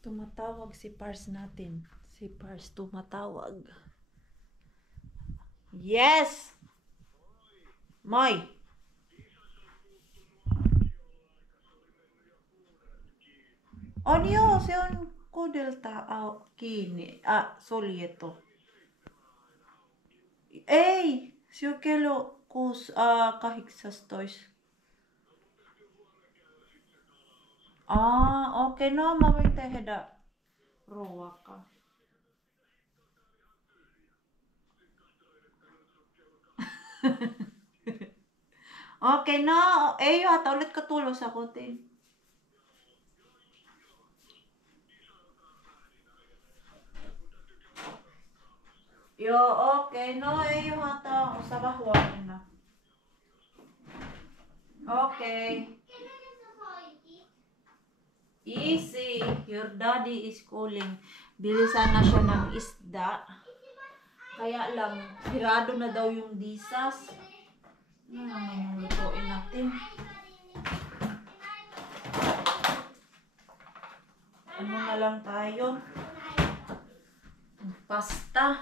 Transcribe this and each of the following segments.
Tumatawag si Pars natin. Si Pars tumatawag. Yes! Moy! Onyo, se on kodelta kiinni. Suljettu. Ei! Se on kello 18. Okei, no mä voin tehdä ruokaa. Okei, no ei oo, oletko tulossa kotiin? Joo, okei, no ei oo hätää, osava huomenna. Okei. Easy, your daddy is calling. Bilisan na siya ng isda. Kaya lang, hirado na daw yung disas. Ano naman yung lutuin natin? Ano na lang tayo? Pasta.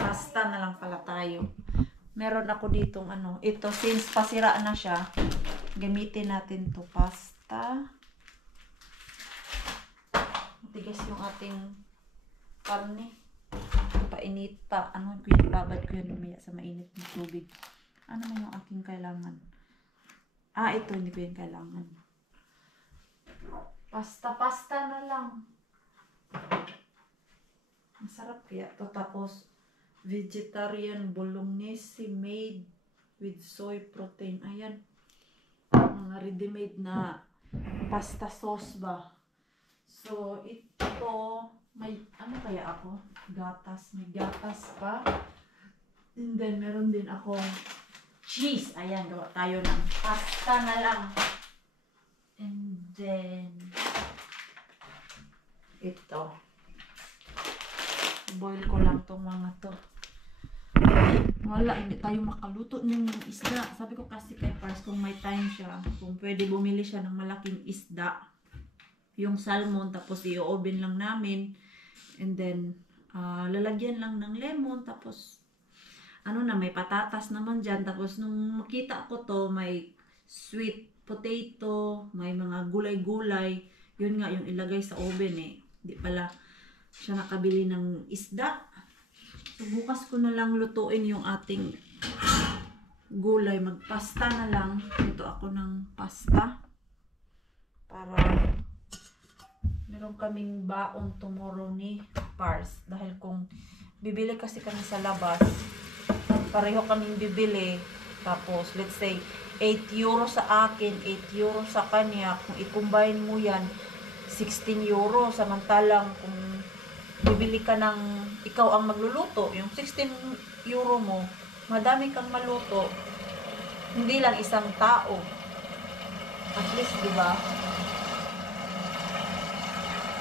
Pasta na lang pala tayo. Meron ako ditong ano. Ito, since pasira na siya, gamitin natin to pasta. Matigas yung ating karne. Painit pa. Ano ko yun? Babad ko yun lumaya sa mainit ng tubig. Ano mo yung aking kailangan? Ito. Hindi ko yung kailangan. Pasta na lang. Masarap kaya to. Tapos, vegetarian bolognese made with soy protein. Ayan. Mga ready-made na pasta sauce ba? So, ito, may, ano kaya ako? Gatas. May gatas pa. And then, meron din ako cheese. Ayan, gawa tayo ng pasta na lang. And then, ito. Boil ko lang tong mga to. Wala, hindi tayo makaluto ng isda. Sabi ko kasi kay Pars, kung may time siya, kung pwede bumili siya ng malaking isda, yung salmon, tapos i-oven lang namin, and then lalagyan lang ng lemon, tapos ano na, may patatas naman dyan. Tapos nung makita ko to, may sweet potato, may mga gulay-gulay, yun nga yung ilagay sa oven eh. Hindi pala siya nakabili ng isda. So bukas ko na lang lutuin yung ating gulay, magpasta na lang. Ito ako ng pasta para meron kaming baon tomorrow ni Pars. Dahil kung bibili kasi kami sa labas, pareho kaming bibili. Tapos, let's say, 8 euro sa akin, 8 euro sa kanya. Kung i-combine mo yan, 16 euro. Samantalang kung bibili ka ng, ikaw ang magluluto, yung 16 euro mo, madami kang maluto. Hindi lang isang tao. At least, di ba?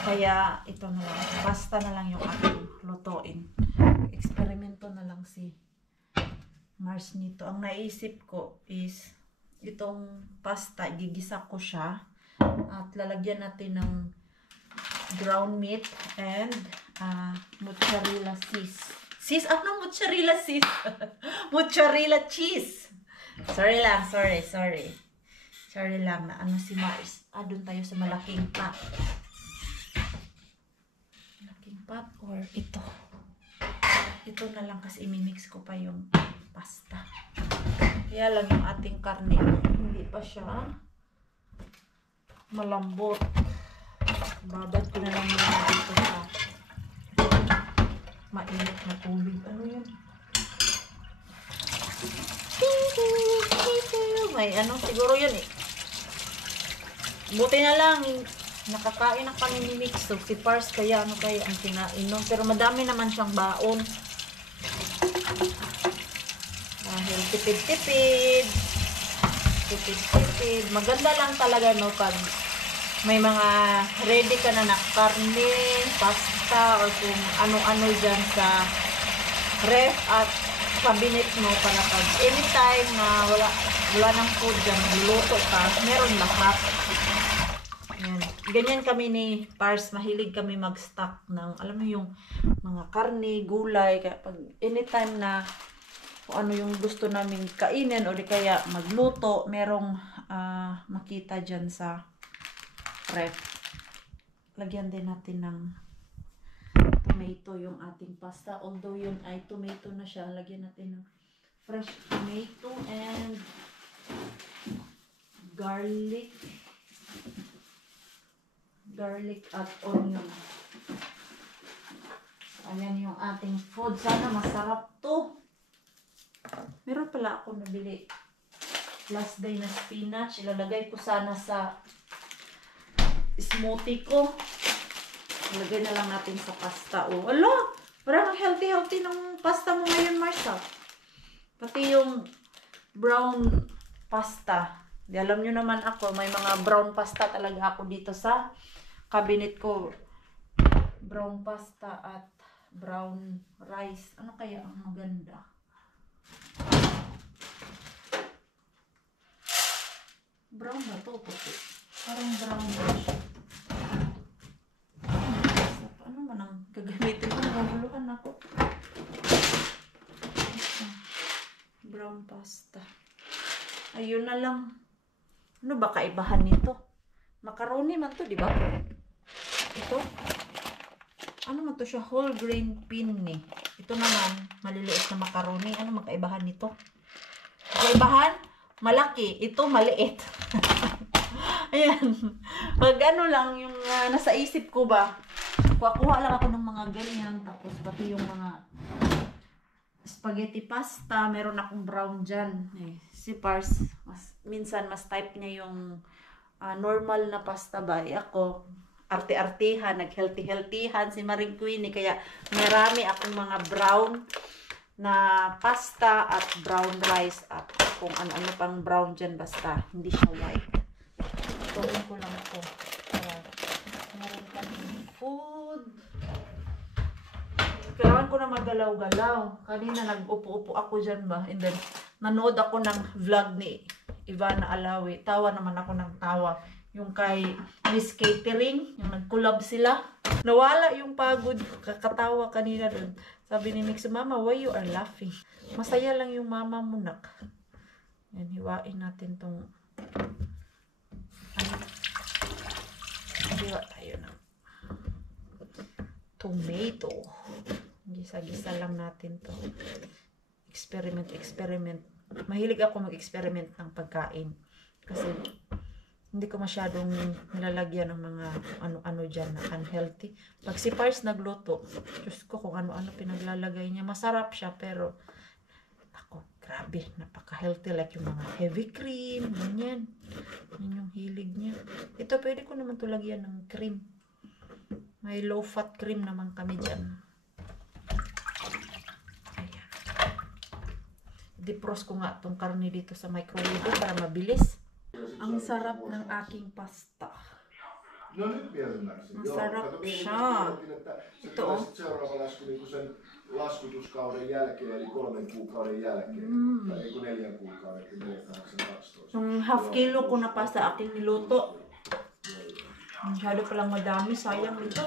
Kaya, ito na lang. Pasta na lang yung aking lutuin. Eksperimento na lang si Mars nito. Ang naisip ko is, itong pasta, gigisa ko siya. At lalagyan natin ng ground meat and mozzarella cheese. Ano mozzarella cheese? Mozzarella cheese. Sorry lang, sorry. Sorry lang na ano si Mars. Doon tayo sa malaking pot. Or ito. Ito na lang kasi imimix ko pa yung pasta. Kaya lang yung ating karne, hindi pa siya malambot. Babad ko na lang muna dito sa mainit na tubig. Ano yun? May ano siguro yun eh. Buti na lang nakakain ng panimimix so si Pars, kaya ano kaya ang kinainom, pero madami naman siyang baon dahil tipid maganda lang talaga no pag may mga ready ka na karne, pasta or kung ano-ano dyan sa ref at cabinet mo para pag anytime na wala ng food dyan, magluluto ka, meron lahat. Ayan. Ganyan kami ni Pars, mahilig kami mag-stock ng, alam mo yung mga karne, gulay, kaya pag anytime na kung ano yung gusto namin kainin o di kaya magluto, merong makita dyan sa ref. Lagyan din natin ng tomato yung ating pasta. Although yun ay tomato na siya, lagyan natin ng fresh tomato and garlic at onion. Ayan yung ating food. Sana masarap to. Meron pala ako nabili last day na spinach. Ilalagay ko sana sa smoothie ko. Ilagay na lang natin sa pasta. Oh, ala! Parang healthy ng pasta mo ngayon, Marsha. Pati yung brown pasta. Di alam nyo naman ako, may mga brown pasta talaga ako dito sa cabinet ko. Brown pasta at brown rice. Ano kaya ang maganda? Brown ba ito? Puti. Parang brown ba siya? Ano man ang gagamitin ko? Nagaguluhan ako. Brown pasta. Ayun na lang. Ano ba kaibahan nito? Macaroni man to, di ba? Ito. Ano man to siya? Whole grain pinni. Ito naman, maliliit na macaroni. Ano magkaibahan nito? Kaibahan? Malaki. Ito, maliit. Ayan. Pag ano lang, yung nasa isip ko ba, kuha lang ako ng mga ganyan. Tapos pati yung mga spaghetti pasta. Meron akong brown dyan. Eh, si Pars, minsan mas type niya yung normal na pasta ba. Ako, arte-artehan, nag-healthy-healthyhan si Maring Queenie. Kaya marami akong mga brown na pasta at brown rice at kung ano-ano pang brown dyan, basta hindi siya white. Tuin ko lang ito. Meron kaming food. Kailangan ko na magalaw-galaw. Kanina nag-upo-upo ako dyan ba? And then, nanood ako ng vlog ni Ivana Alawi. Tawa naman ako ng tawa. Yung kay Miss Catering, yung nag-collab sila. Nawala yung pagod. Kakatawa kanina dun. Sabi ni Mix, Mama, why you are laughing? Masaya lang yung mama mo, nak. Yan, hiwain natin tong hiwa tayo ng tomato. Gisa-gisa lang natin to. Experiment. Mahilig ako mag-experiment ng pagkain. Kasi hindi ko masyadong nilalagyan ng mga ano-ano dyan na unhealthy. Pag si Pars nagluto, Diyos ko kung ano-ano pinaglalagay niya. Masarap siya, pero ako, grabe, napaka-healthy. Like yung mga heavy cream, ganyan. Yan yung hilig niya. Ito, pwede ko naman to lagyan ng cream. May low-fat cream naman kami dyan. Ayan. Defrost ko nga itong karne dito sa microwave para mabilis. Ang sarap ng aking pasta. Masarap siya. Ito oh. Seuraava lasku niin sen laskutuskauden jälkeen, eli 3 kuukauden jälkeen. Tai ei kun 4 kuukauden, 4, 8, 12. Yung half kilo ko na pa sa aking niluto. Masyado palang madami. Sayang nito.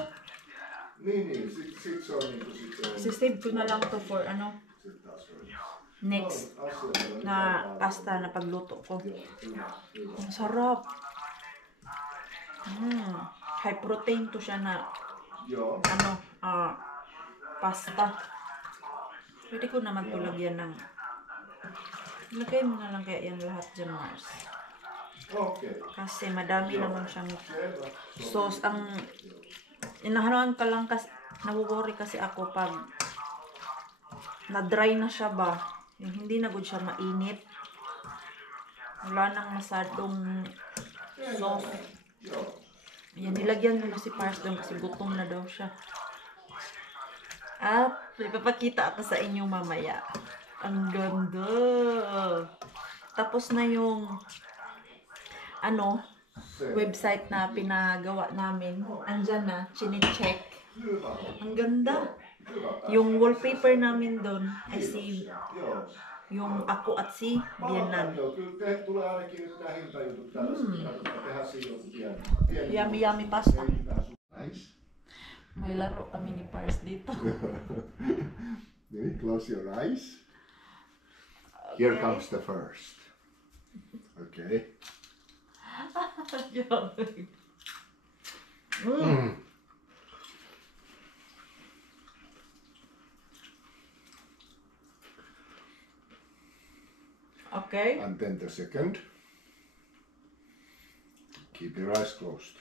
Niin. Sit se on niinku Sisave ko na lang to for ano. Next na pasta na pagluto ko. Ang sarap. High protein to siya na ano, pasta. Pwede ko naman to lagyan ng lagay mo na lang kaya yan lahat dyan, Mars. Kasi madami naman siyang sauce. Ang inahanuan ka lang kasi nabubury kasi ako pag na-dry na siya ba. Yung hindi na good siya mainit. Wala nang masadong sauce. Ayan, nilagyan mo na si Pars doon kasi gutom na daw siya. At ipapakita ako sa inyo mamaya. Ang ganda. Tapos na yung ano, website na pinagawa namin. Andyan na, chine-check. Ang ganda. Yung wallpaper namin doon ay si Joo. yung ako at si Bianan. Joo, kyllä tulee ainakin nyt nämä hintajutut tällaiset. Kannattaa tehdä siinä joku pieni. Yummy yummy pasta. Nice. May laro kami ni Pars dito. Close your eyes. Here comes the first. Okay. Okay. And then the second. Keep your eyes closed.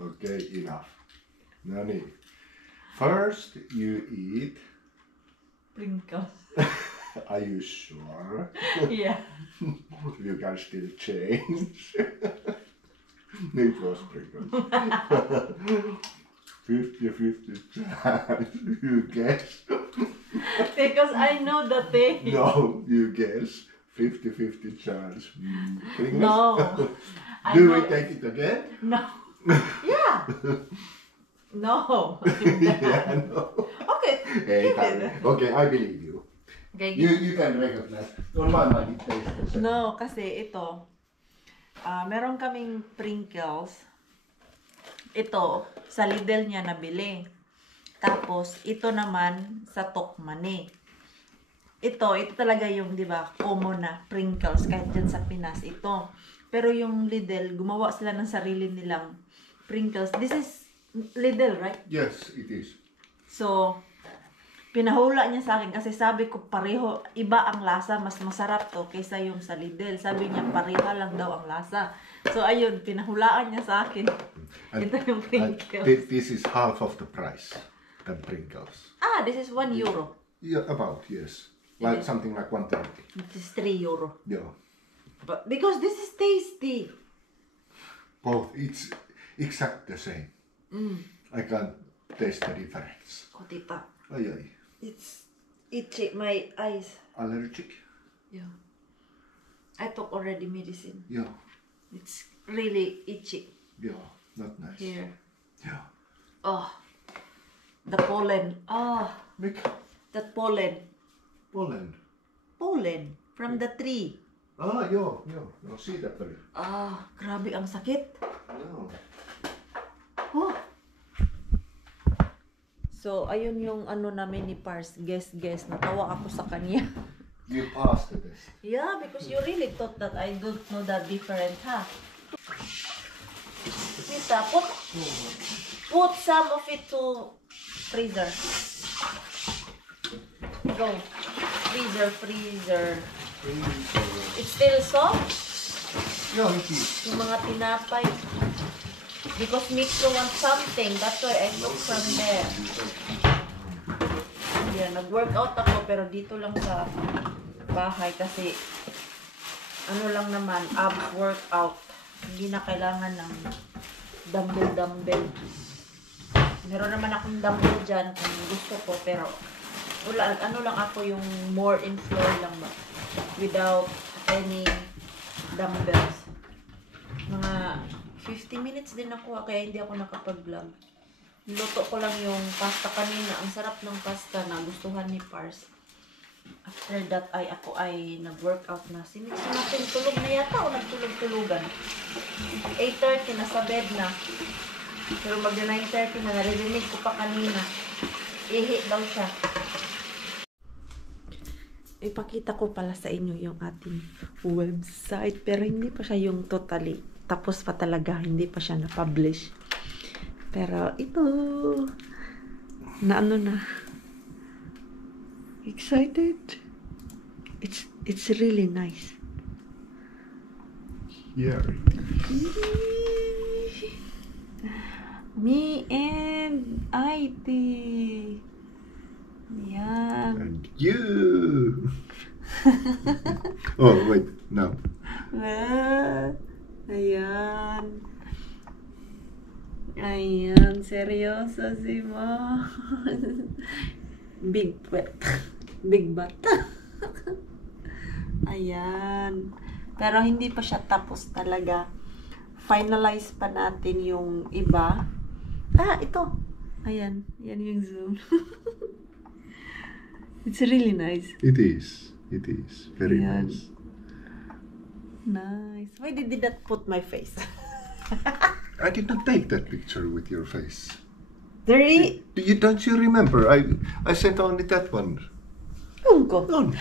Okay, enough. No need. First, you eat. Sprinkles. Are you sure? Yeah. You can still change. Need for sprinkles. 50-50 chance. You guess. Because I know the thing. No, you guess. 50-50 chance. Sprinkles? No. I Do know. we take it again? No. Yeah. No. Yeah, no. Okay. Hey, Give it. okay, I believe you. Okay. You can recognize. On my mind, it tastes the same. No, kasi ito, meron kaming Pringles. Ito, sa Lidl niya nabili. Tapos, ito naman sa Tokmane. Ito talaga yung, di ba, common na Pringles, kahit dyan sa Pinas, ito. Pero yung Lidl, gumawa sila ng sarili nilang Pringles. This is Lidl, right? Yes, it is. So, pinahula niya sa akin kasi sabi ko pareho, iba ang lasa, mas masarap to kaysa yung sa Lidl. Sabi niya pareho lang daw ang lasa. So ayun, pinahulaan niya sa akin. Ito yung Pringles. This is half of the price than Pringles. Ah, this is 1 euro. Yeah, about, yes. Like something like 130. This is 3 euro. Yeah. But because this is tasty. Both, it's exact the same. I can't taste the difference. Oh, tita. Ay, ay. It's itchy my eyes. Allergic? Yeah. I took already medicine. Yeah. It's really itchy Yeah, not nice. here. Yeah. Oh, the pollen. Oh, Mikä? that pollen. Pollen. Pollen from the tree. Ah, joo. No, siitä pöly. Ah, grabe ang sakit. Joo. Oh. So, ayun yung ano namin ni Pars. Guess. Natawa ako sa kanya. You passed the test. Yeah, because you really thought that I don't know that different, ha? Tita, put some of it to freezer. Go. Freezer. It's still soft. Joo, it is. Yung mga tinapay. Because Mikso wants something. That's why I look from there. Yeah, nag-workout ako pero dito lang sa bahay kasi ano lang naman, abs workout. Hindi na kailangan ng dumbbell. Meron naman akong dumbbell dyan kung gusto ko pero wala, ano lang ako yung more in floor lang ba without any dumbbells. Mga 50 minutes din ako kaya hindi ako nakapag-vlog. Luto ko lang yung pasta kanina. Ang sarap ng pasta na gustuhan ni Pars. After that ako ay nag-workout na. Sinix natin, tulog na yata o nagtulog-tulugan. 8:30 nasa bed na. Pero magda 9:30 na naririnig ko pa kanina. Ihi daw siya. Ipakita ko pala sa inyo yung ating website. Pero hindi pa siya yung totally. Tapos pa talaga, hindi pa siya na-publish. Pero ito, na ano na. Excited? It's really nice. Yeah. Me and IT. Yan. And you. Oh, wait. No. Ayan, seryoso si Ma. Big butt. Ayan. Pero hindi pa siya tapos talaga. finalize pa natin yung iba. Ito. Ayan. Yan yung zoom. It's really nice. It is. It is. Very Ayan. nice. Nice. Why did you not put my face? I did not take that picture with your face. Really? Don't you remember? I sent only that one. Unko. No,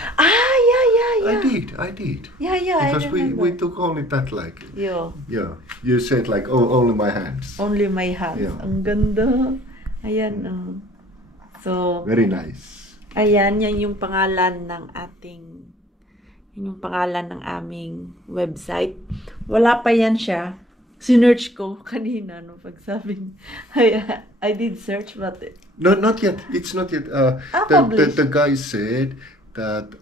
Yeah. I did. Yeah, Because I remember. we took only that like. Yo. Yeah. You said like, oh, only my hands. Only my hands. Yeah. Ang ganda. Ayan. So, Very nice. ayan, yan yung pangalan ng ating, yan yung pangalan ng aming website. Wala pa yan siya. Sinearch ko kanina, no, pagsabing, I did search, but No, not yet. It's not yet. Published. The guy said that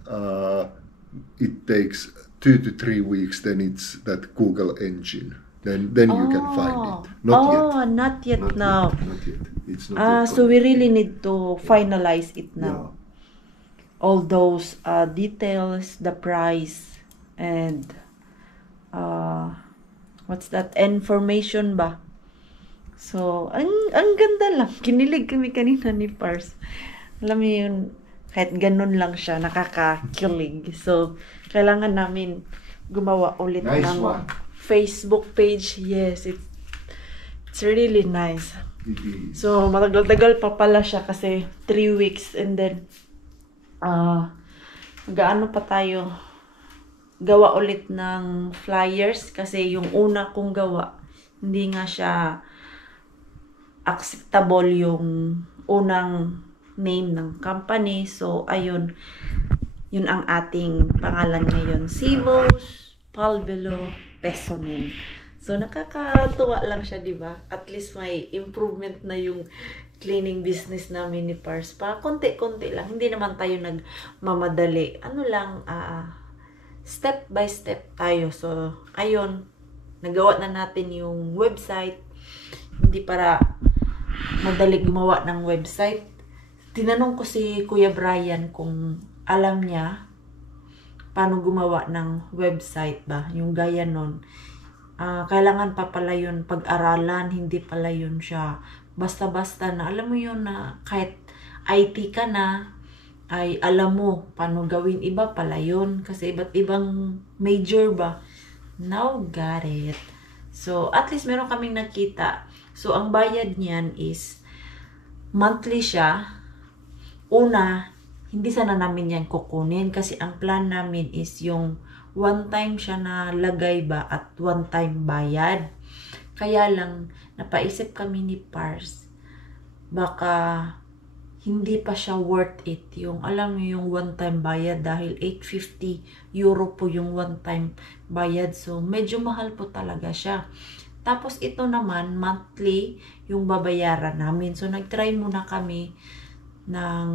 it takes 2 to 3 weeks. Then it's that Google engine. Then you can find it. Not yet. Not yet now. Not yet. It's not yet. So we really need to finalize it Yeah. now. All those details, the price, and what's that? Information ba? So, ang ganda lang. Kinilig kami kanina ni Pars. Alam mo yun, kahit ganun lang siya, nakakakilig. So, kailangan namin gumawa ulit Nice ng one. Facebook page. Yes, it's really nice. It is. So, matagal-tagal pa pala siya kasi 3 weeks and then gaano pa tayo gawa ulit ng flyers kasi yung una kong gawa hindi nga siya acceptable yung unang name ng company. So, ayun. Yun ang ating pangalan ngayon. Sivos Palvelo Pesonin. So, nakakatuwa lang siya, di ba? At least may improvement na yung cleaning business namin ni Pars. Pa, konti-konti lang. Hindi naman tayo nagmamadali. Ano lang, step by step tayo. So, ayun. Nagawa na natin yung website. Hindi para madali gumawa ng website. Tinanong ko si Kuya Brian kung alam niya paano gumawa ng website ba. Yung gaya nun. Kailangan pa pala yun pag-aralan, hindi pala yun siya basta-basta na, alam mo yun na kahit IT ka na, ay alam mo paano gawin. Iba pala yun, kasi iba't ibang major ba. Now, got it. So, at least meron kaming nakita. So, ang bayad niyan is monthly siya. Una, hindi sana namin yan kukunin kasi ang plan namin is yung one time siya na lagay ba at one time bayad. Kaya lang, napaisip kami ni Pars, baka hindi pa siya worth it. Yung, alam mo yung one time bayad dahil 850 euro po yung one time bayad. So, medyo mahal po talaga siya. Tapos, ito naman, monthly yung babayaran namin. So, nag-try muna kami ng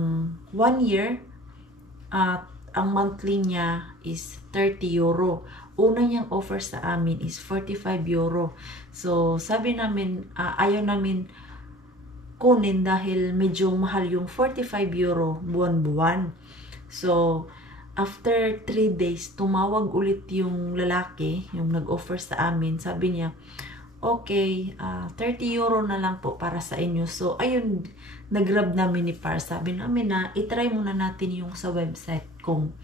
1 year at ang monthly niya is 30 euro. Una niyang offer sa amin is 45 euro. So, sabi namin, ayaw namin kunin dahil medyo mahal yung 45 euro buwan-buwan. So, after 3 days, tumawag ulit yung lalaki, yung nag-offer sa amin. Sabi niya, okay, 30 euro na lang po para sa inyo. So, ayun, nag-grab namin ni Par. Sabi namin na, itry muna natin yung sa website kung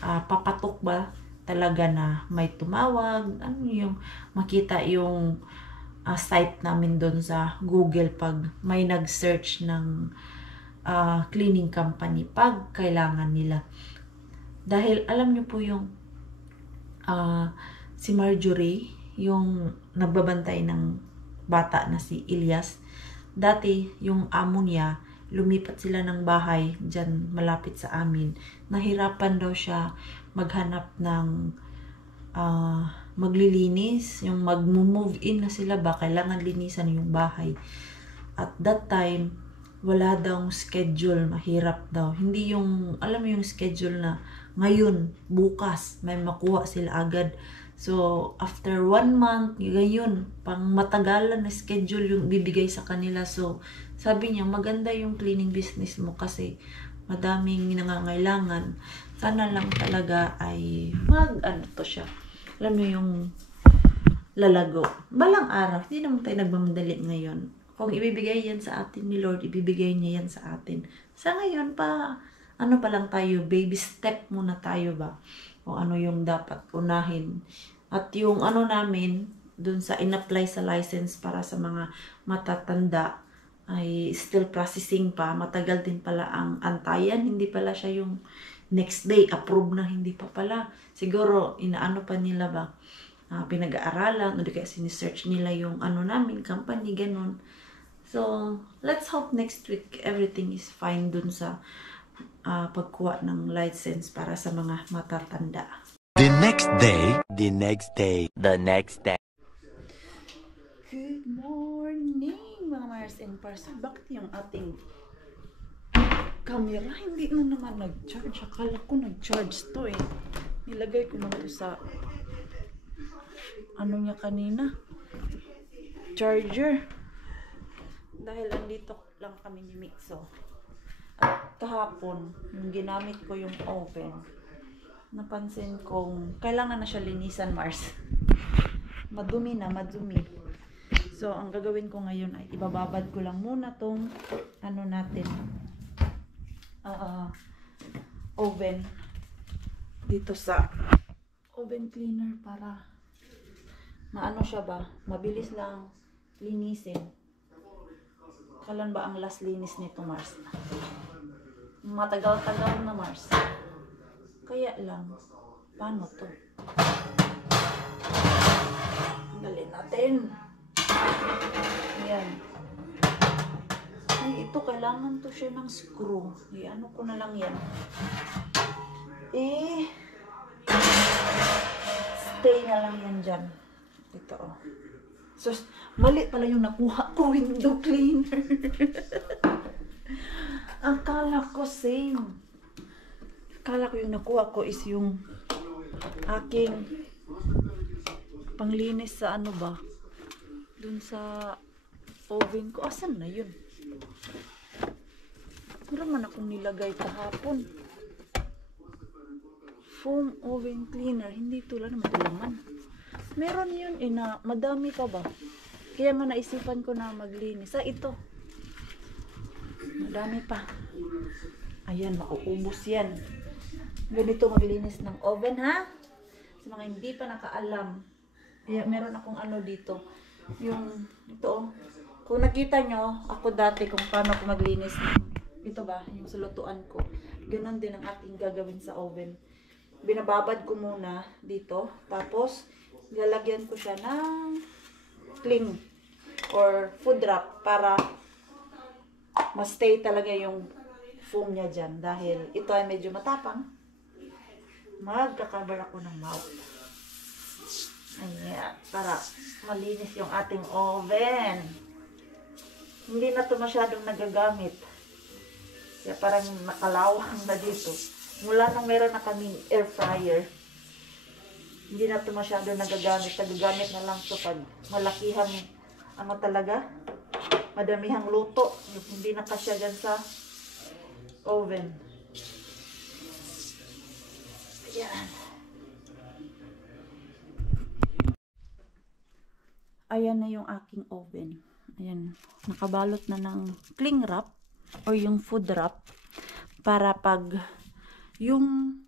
papatok ba talaga na may tumawag. Ano yung makita yung site namin doon sa Google pag may nag-search ng cleaning company pag kailangan nila. Dahil alam niyo po yung si Marjorie, yung nagbabantay ng bata na si Elias, dati yung amo niya, lumipat sila ng bahay dyan malapit sa amin. Nahirapan daw siya maghanap ng maglilinis, yung mag-move in na sila ba, kailangan linisan yung bahay. At that time, wala daw schedule, mahirap daw. Hindi yung, alam mo yung schedule na ngayon, bukas, may makuha sila agad. So, after 1 month, ngayon, pang matagalan na schedule yung bibigay sa kanila. So, sabi niya, maganda yung cleaning business mo kasi madaming nangangailangan. Sana lang talaga ay ano to siya. Alam mo yung lalago. Balang araw, hindi naman tayo nagmamadali ngayon. Kung ibibigay yan sa atin ni Lord, ibibigay niya yan sa atin. Sa ngayon pa, ano pa lang tayo, baby step muna tayo ba? O ano yung dapat unahin. At yung ano namin, dun sa in-apply sa license para sa mga matatanda, ay still processing pa. Matagal din pala ang antayan. Hindi pala siya yung next day, approve na, hindi pa pala. Siguro, inaano pa nila ba? Pinag-aaralan, o di kaya sinisearch nila yung ano namin, company, ganun. So, let's hope next week everything is fine dun sa pagkuha ng license para sa mga matatanda. The next day, the next day, the next day. Good morning, mga Mars and Pars. Bakit yung ating camera hindi na naman nag-charge? Akala ko nag-charge to eh. Nilagay ko na ito sa ano niya kanina, charger. Dahil andito lang kami ni Mitso. At kahapon, yung ginamit ko yung oven, napansin kong kailangan na siya linisan, Mars. Madumi na, madumi. So, ang gagawin ko ngayon ay ibababad ko lang muna tong ano natin, oven dito sa oven cleaner para maano siya ba, mabilis lang linisin. Kailan ba ang last linis nito, Mars? Matagal-tagal na, Mars. Kaya lang, paano to? Tanggalin natin. Ayan. Ay, ito, kailangan to siya ng screw. Ay, ano ko na lang yan. Stay na lang yan dyan. Ito, oh. So, mali pala yung nakuha ko, window cleaner. Akala ko same. Akala ko yung nakuha ko is yung aking panglinis sa ano ba? Dun sa oven ko. Asan na yun? Wala man akong nilagay kahapon. Foam oven cleaner. Hindi ito lang naman laman. Meron yun na madami pa ba? Kaya nga naisipan ko na maglinis. Ito. Madami pa. Ayan, mauubos yan. Ganito maglinis ng oven, ha? Sa mga hindi pa nakaalam. Kaya meron akong ano dito. Yung, ito. Kung nakita nyo, ako dati kung paano ako maglinis. Ito ba? Yung sulutuan ko. Ganon din ang ating gagawin sa oven. Binababad ko muna dito. Tapos, lalagyan ko siya ng cling or food wrap para ma-stay talaga yung foam niya dyan. Dahil ito ay medyo matapang. Magkakabar ako ng mouth. Ayan. Para malinis yung ating oven. Hindi na ito masyadong nagagamit. Kaya parang nakalawang na dito. Mula nung meron na kaming air fryer, hindi na ito masyado nagagamit. Nagagamit na lang ito pag malakihang, ano talaga, madamihang luto. Hindi na kasya dyan sa oven. Ayan. Ayan na yung aking oven. Ayan. Nakabalot na ng cling wrap or yung food wrap para pag yung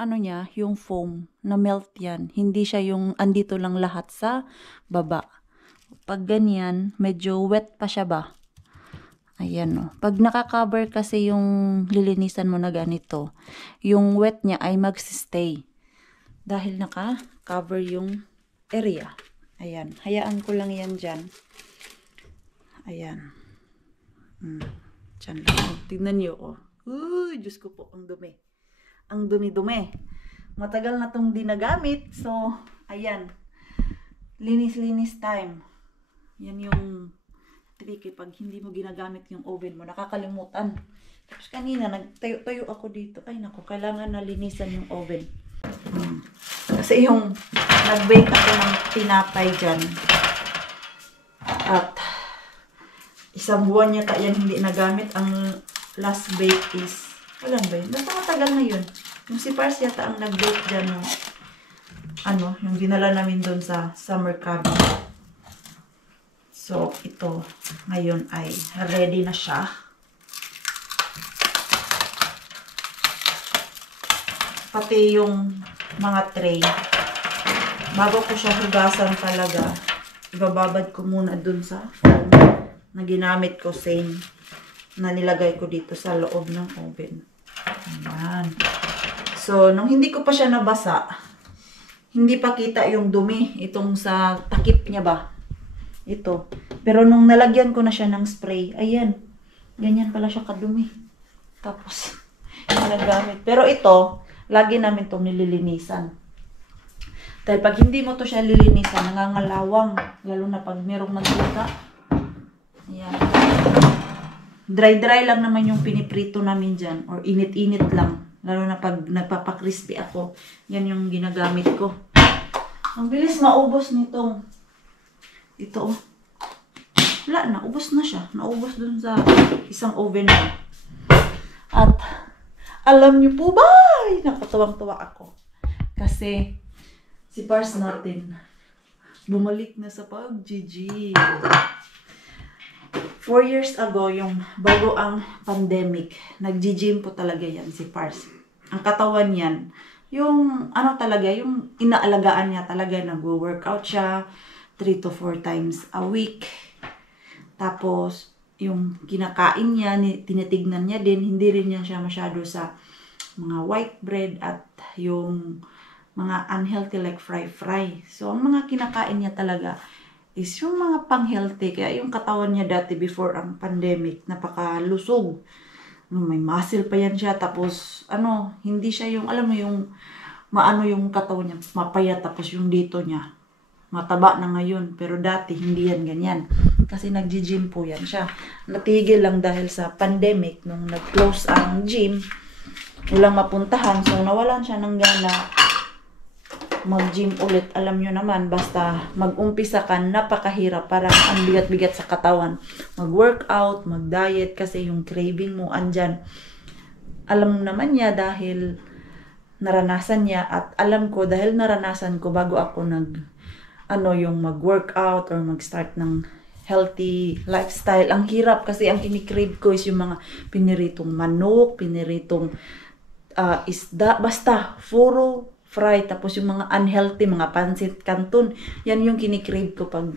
ano niya, yung foam, na melt yan. Hindi siya yung andito lang lahat sa baba. Pag ganyan, medyo wet pa siya ba? Ayan o. Pag nakakover kasi yung lilinisan mo na ganito, yung wet niya ay magsistay. Dahil naka-cover yung area. Ayan. Hayaan ko lang yan dyan. Ayan. Dyan lang. Tignan nyo o. Uy, Diyos ko po, ang dumi. Ang dumi-dumi. Matagal na tong dinagamit. So, ayan. Linis-linis time. Yan yung tricky pag hindi mo ginagamit yung oven mo. Nakakalimutan. Tapos kanina, nagtayo-tayo ako dito. Ay, naku, kailangan na linisan yung oven. Kasi yung nag-bake ako ng tinapay dyan. At isang buwan yata yan hindi nagamit. Ang last bake is, walang ba yun? Basta matagal na yun. Yung si Pars yata ang nag-bake dyan. yung dinala namin doon sa summer cabin. So, ito, ngayon ay ready na siya. Pati yung mga tray, bago ko siya hugasan talaga, ibababad ko muna dun sa foam na ginamit ko, same na nilagay ko dito sa loob ng oven. Ayan. So, nung hindi ko pa siya nabasa, hindi pa kita yung dumi, itong sa takip niya ba? Ito. Pero nung nalagyan ko na siya ng spray, ayan, ganyan pala siya kadumi. Tapos, nagamit. Pero ito, lagi namin itong nililinisan. Dahil pag hindi mo to siya lilinisan, nangangalawang. Lalo na pag merong mantika. Ayan. Dry-dry lang naman yung piniprito namin dyan. Or init-init lang. Lalo na pag nagpapakrispy ako. Yan yung ginagamit ko. Ang bilis maubos nitong. Ito. Wala na. Ubos na siya. Naubos dun sa isang oven na. At alam niyo po ba? Ay, nakatuwang-tuwa ako. Kasi, si Pars natin, bumalik na sa pag-GG. 4 years ago, yung bago ang pandemic, nag-gym po talaga yan si Pars. Ang katawan yan, yung ano talaga, yung inaalagaan niya talaga, nag-workout siya 3 to 4 times a week. Tapos, yung kinakain niya, tinitignan niya din, hindi rin niya siya masyado sa mga white bread at yung mga unhealthy like fry. So, ang mga kinakain niya talaga is yung mga pang-healthy. Kaya yung katawan niya dati before ang pandemic, napakalusog. May muscle pa yan siya. Tapos, hindi siya yung, alam mo yung, maano yung katawan niya, mapayat. Tapos yung dito niya, mataba na ngayon. Pero dati, hindi yan ganyan. Kasi nag-gym po yan siya. Natigil lang dahil sa pandemic. Nung nag-close ang gym, walang mapuntahan. So, nawalan siya ng gana mag-gym ulit. Alam nyo naman, basta mag-umpisa ka, napakahirap. Parang ang bigat-bigat sa katawan. Mag-workout, mag-diet, kasi yung craving mo andyan. Alam naman niya dahil naranasan niya at alam ko dahil naranasan ko bago ako yung mag-workout or mag-start ng healthy lifestyle. Ang hirap kasi ang kinikrave ko is yung mga piniritong manok, piniritong isda, basta puro fry. Tapos yung mga unhealthy, mga pansit canton, yan yung kinikrave ko pag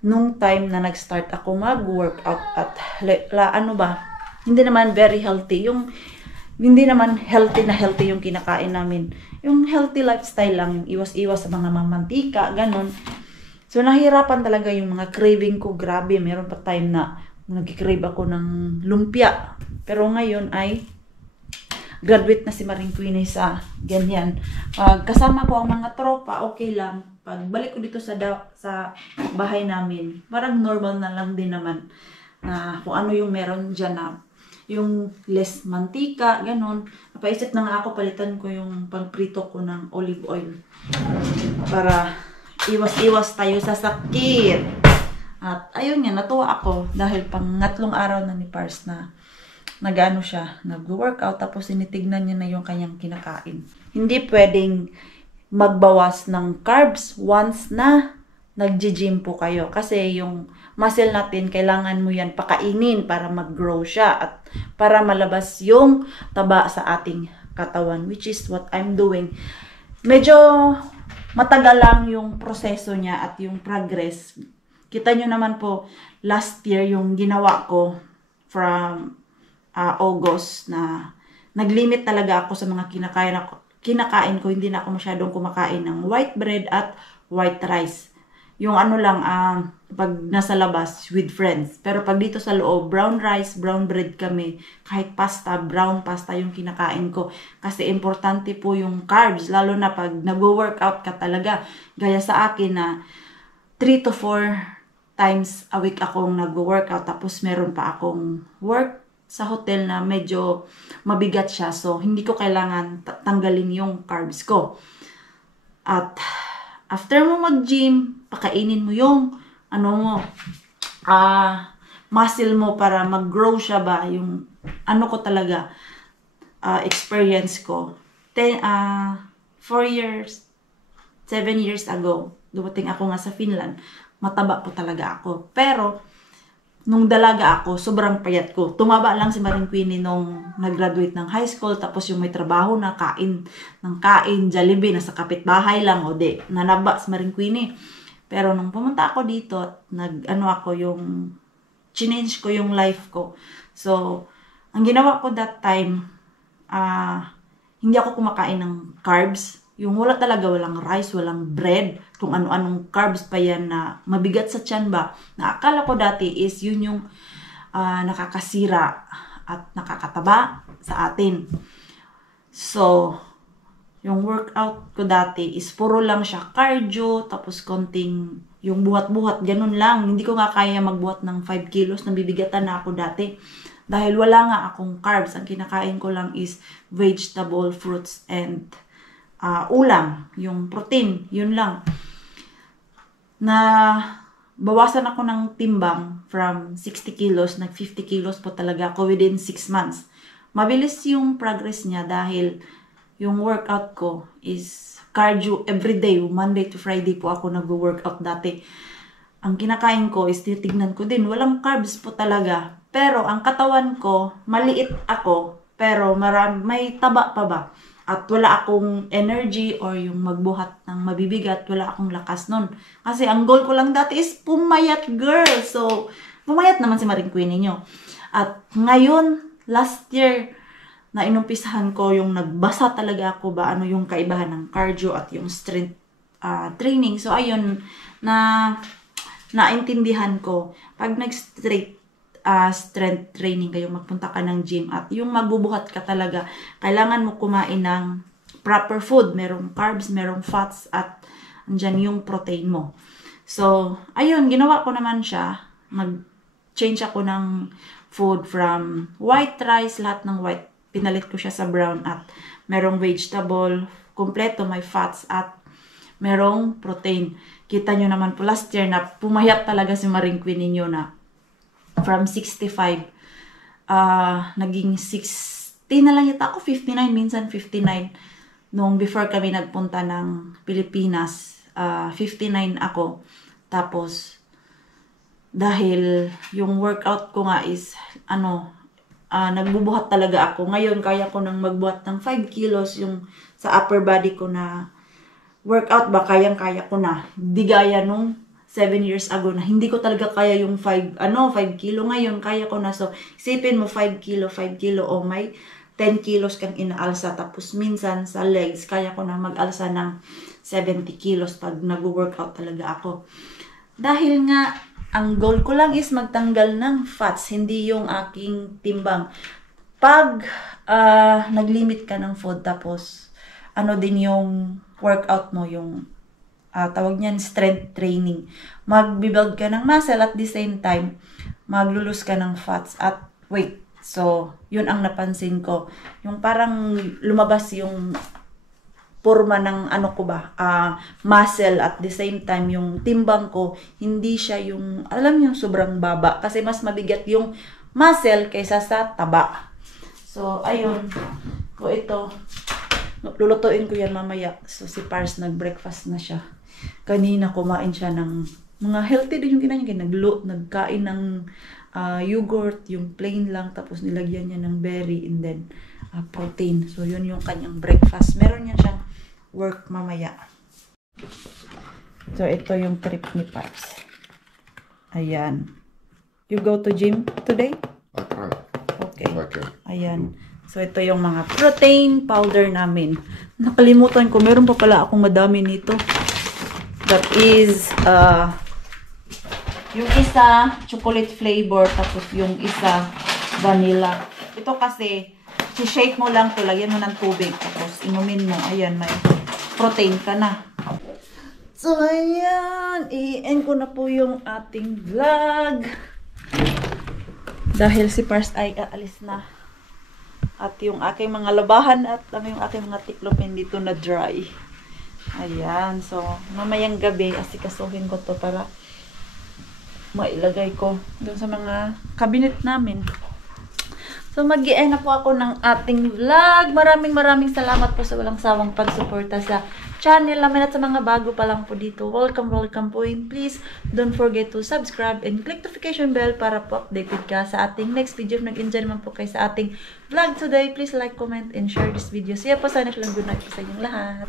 nung time na nag-start ako mag-workout at hindi naman very healthy. Hindi naman healthy yung kinakain namin. Yung healthy lifestyle lang, yung iwas-iwas sa mga mamantika, ganun. So, nahirapan talaga yung mga craving ko. Grabe, meron pa time na nag-crave ako ng lumpia. Pero ngayon ay graduate na si Maring Queenie sa ganyan. Kasama ko ang mga tropa, okay lang. Pag balik ko dito sa bahay namin, parang normal na lang din naman na kung ano yung meron dyan na yung less mantika, ganun. Napaisip na nga ako, palitan ko yung pagprito ko ng olive oil. Para iwas-iwas tayo sa sakit. At ayun nga, natuwa ako dahil pangatlong araw na ni Pars na nag-workout, tapos tinitignan niya na yung kanyang kinakain. Hindi pwedeng magbawas ng carbs once na nag-gym po kayo. Kasi yung muscle natin, kailangan mo yan pakainin para mag-grow siya at para malabas yung taba sa ating katawan, which is what I'm doing. Medyo matagal lang yung proseso niya at yung progress. Kita nyo naman po, last year yung ginawa ko from August na nag-limit talaga ako sa mga kinakain ko. Hindi na ako masyadong kumakain ng white bread at white rice. Yung pag nasa labas with friends. Pero pag dito sa loob, brown rice, brown bread kami. Kahit pasta, brown pasta yung kinakain ko. Kasi importante po yung carbs. Lalo na pag nag-workout ka talaga. Gaya sa akin na 3 to 4 times a week akong nag-workout. Tapos meron pa akong work sa hotel na medyo mabigat siya. So, hindi ko kailangan tanggalin yung carbs ko. At after mo mag-gym, pakainin mo yung muscle mo para mag-grow siya ba. Yung ko talaga, experience ko. 4 years, 7 years ago, dumating ako nga sa Finland, mataba po talaga ako. Pero, nung dalaga ako, sobrang payat ko. Tumaba lang si Maring Queenie nung nag-graduate ng high school, tapos yung may trabaho na kain ng kain, Jollibee, nasa kapitbahay lang, o di, nanaba si Maring Queenie. Pero nung pumunta ako dito, change ko yung life ko. So, ang ginawa ko that time, hindi ako kumakain ng carbs. Yung walang rice, walang bread, kung ano-anong carbs pa yan na mabigat sa tiyan ba. Na akala ko dati is yun yung nakakasira at nakakataba sa atin. So, yung workout ko dati is puro lang siya cardio, tapos konting yung buhat-buhat, ganun lang. Hindi ko nga kaya magbuhat ng 5 kilos, nabibigatan na ako dati. Dahil wala nga akong carbs, ang kinakain ko lang is vegetable, fruits, and ulam, yung protein, yun lang. Na bawasan ako ng timbang from 60 kilos, nag 50 kilos po talaga ako within 6 months. Mabilis yung progress niya dahil yung workout ko is cardio everyday, Monday to Friday po ako nag-workout dati. Ang kinakain ko is titignan ko din, walang carbs po talaga. Pero ang katawan ko, maliit ako, pero may taba pa ba? At wala akong energy or yung magbuhat ng mabibigat, wala akong lakas nun. Kasi ang goal ko lang dati is pumayat, girl. So, pumayat naman si Maring Queenie nyo. At ngayon, last year, na inumpisahan ko yung nagbasa talaga ako ba ano yung kaibahan ng cardio at yung strength training. So, ayun, naintindihan ko. Pag strength training kayo, magpunta ka ng gym at yung magbubuhat ka talaga, kailangan mo kumain ng proper food. Merong carbs, merong fats, at andyan yung protein mo. So, ayun, ginawa ko naman siya. Mag-change ako ng food from white rice, lahat ng white. Pinalit ko siya sa brown at merong vegetable, kompleto, may fats at merong protein. Kita nyo naman po last year na pumayat talaga si Maring Queenie nyo na from 65, naging 60 na lang yata ako, 59, minsan 59. Nung before kami nagpunta ng Pilipinas, 59 ako. Tapos, dahil yung workout ko nga is, nagbubuhat talaga ako. Ngayon, kaya ko nang magbuhat ng 5 kilos yung sa upper body ko na workout ba, kayang-kaya ko na. Di gaya nung 7 years ago na hindi ko talaga kaya yung 5 kilo. Ngayon, kaya ko na. So, isipin mo 5 kilo o may 10 kilos kang inaalsa. Tapos, minsan sa legs, kaya ko na mag-alsa ng 70 kilos pag nag-workout talaga ako. Dahil nga, ang goal ko lang is magtanggal ng fats, hindi yung aking timbang. Pag nag-limit ka ng food, tapos din yung workout mo, yung tawag niyan strength training. Mag-build ka ng muscle at the same time, maglulus ka ng fats at weight. So, yun ang napansin ko. Yung parang lumabas yung forma ng muscle at the same time yung timbang ko, hindi siya yung, yung sobrang baba. Kasi mas mabigat yung muscle kaysa sa taba. So, ayun. So, ito. Lulutuin ko yan mamaya. So, si Pars nag-breakfast na siya. Kanina kumain siya ng mga healthy din yung kinain niya. Nagkain ng yogurt, yung plain lang. Tapos nilagyan niya ng berry and then protein. So, yun yung kanyang breakfast. Meron niya siyang work mamaya. So, ito yung trip ni Pars. Ayan. You go to gym today? Okay. Ayan. So, ito yung mga protein powder namin. Nakalimutan ko, meron pa pala akong madami nito. That is, yung isa, chocolate flavor, tapos yung isa, vanilla. Ito kasi, shake mo lang to, lagyan mo ng tubig, tapos inumin mo. Ayan, may protein ka na. So, ayan, i-end ko na po yung ating vlog. Dahil si Pars ay aalis na. At yung aking mga labahan at yung aking mga tiklopin dito na dry. Ayan. So, mamayang gabi, asikasuhin ko to para mailagay ko doon sa mga cabinet namin. So, mag-i-end na po ako ng ating vlog. Maraming salamat po sa walang sawang pagsuporta sa channel namin at sa mga bago pa lang po dito. Welcome po. And please don't forget to subscribe and click notification bell para po updated ka sa ating next video. If nag-enjoy naman po kayo sa ating vlog today, please like, comment, and share this video. Siya po, sana lang good night po sa inyong lahat.